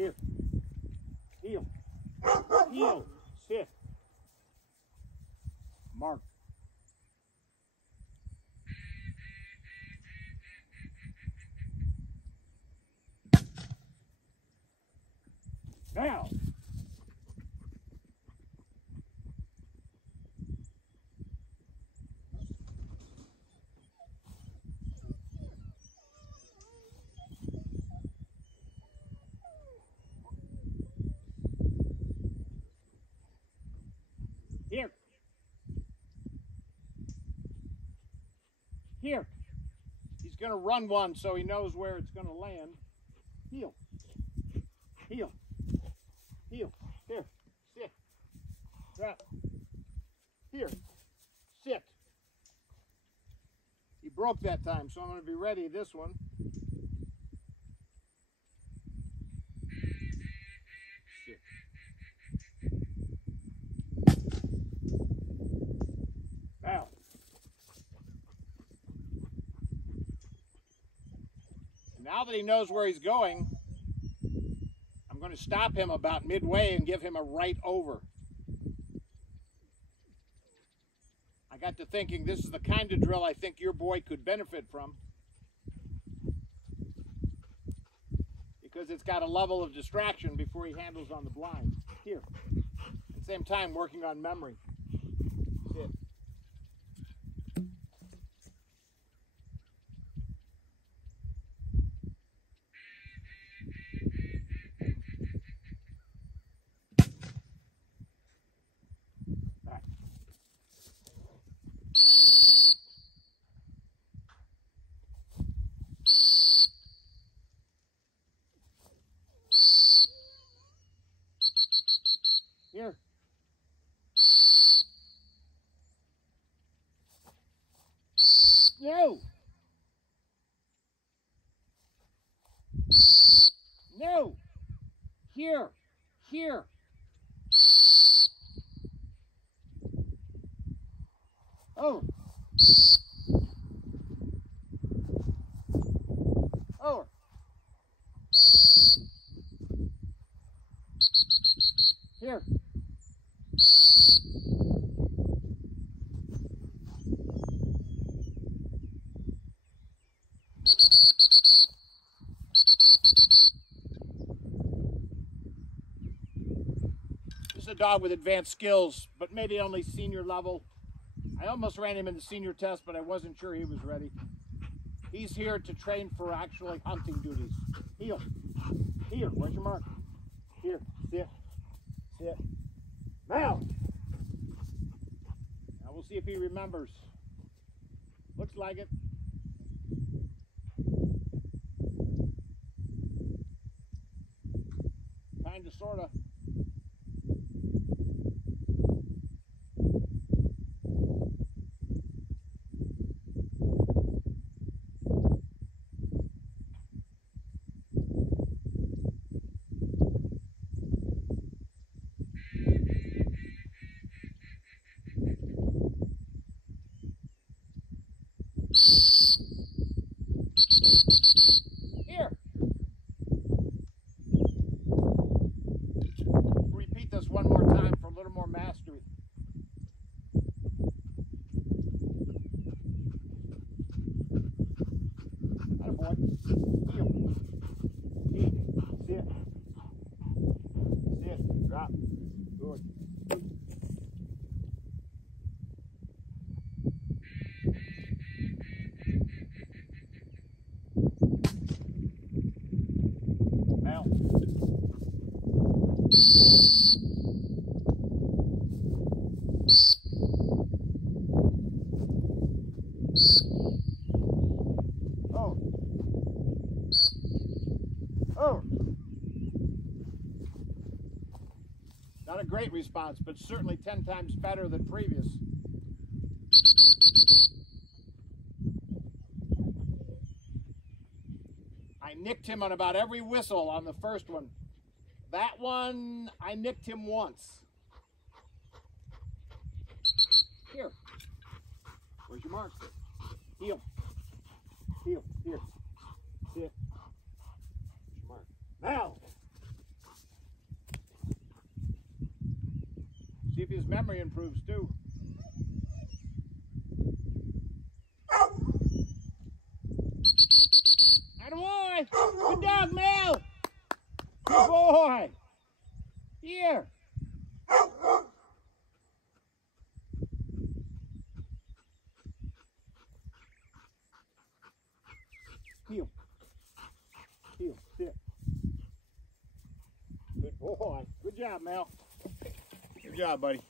Here. Heel. Heel. Sit. Mark. Now. Here. Here. He's going to run one so he knows where it's going to land. Heel. Heel. Heel. Here. Sit. Drop. Here. Sit. He broke that time, so I'm going to be ready this one. Sit. Now. Now that he knows where he's going, I'm going to stop him about midway and give him a right over. I got to thinking this is the kind of drill I think your boy could benefit from, because it's got a level of distraction before he handles on the blind. Here. At the same time, working on memory. Sit. Back. Here. No. No. Here. Here. Over. Over. Here. This is a dog with advanced skills, but maybe only senior level. I almost ran him in the senior test, but I wasn't sure he was ready. He's here to train for actually hunting duties. Heel. Here. Where's your mark? Here. Sit. Sit. Now. Now we'll see if he remembers. Looks like it. Kinda, sorta. Here. Repeat this one more time for a little more mastery. Attaboy. Heel. Eat. Sit. Sit. Drop. Good. Now. Oh. Oh. Not a great response, but certainly 10 times better than previous. I nicked him on about every whistle on the first one. That one, I nicked him once. Here. Where's your mark? Heel. Heel. Here. Sit. Where's your mark? Now. if his memory improves too. Attaboy! Good dog, Mel! Good boy! Here! Heel. Heel. Sit. Good boy. Good job, Mel. Good job, buddy.